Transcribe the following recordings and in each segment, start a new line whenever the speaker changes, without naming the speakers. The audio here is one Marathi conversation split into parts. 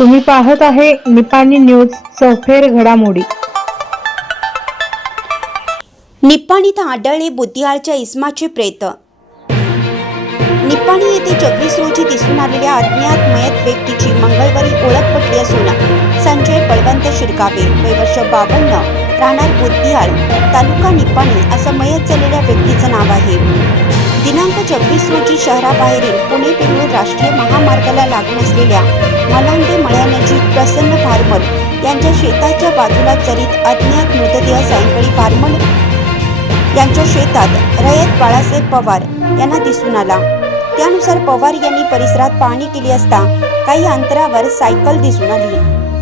तुम्ही पाहत आहे निपाणी न्यूज चौफेर घडामोडी.
निप्पाणीत आढळले बुद्धिआळच्या इस्माचे प्रेत. निप्पाणी येथे चोवीस रोजी दिसून आलेल्या अज्ञात मयत व्यक्तीची मंगळवारी ओळख पटली असून संजय बळवंत शिरकावे वय वर्ष बावन्न राहणार बुद्धिआळ तालुका निपाणी असं मयत झालेल्या व्यक्तीचं नाव आहे. दिनांक चोवीस रोजी शहराबाहेरील पुणे बेंगळूर राष्ट्रीय महामार्गाला लागून असलेल्या मलांडे मळ्यानजीक प्रसन्न फार्मर. यांच्या शेताच्या बाजूला चरित अज्ञात मृतदेह सायंकाळी फार्मर यांच्या शेतात. रयत बाळासाहेब पवार यांना दिसून आला. त्यानुसार पवार यांनी परिसरात पाहणी केली असता काही अंतरावर सायकल दिसून आली.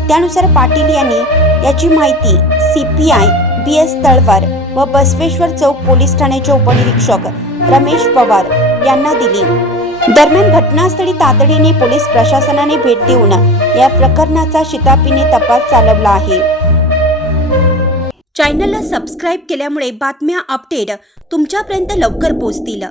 त्यानुसार पाटील यांनी याची माहिती C P I B S Talwar व बसवेश्वर चौक पोलीस ठाण्याचे उपनिरीक्षक रमेश पवार यांना दिली. दरम्यान घटनास्थळी तातडीने पोलीस प्रशासनाने भेट देऊन या प्रकरणाचा शितापीने तपास चालवला आहे. चॅनलला सबस्क्राईब केल्यामुळे बातम्या अपडेट तुमच्यापर्यंत लवकर पोहोचतील.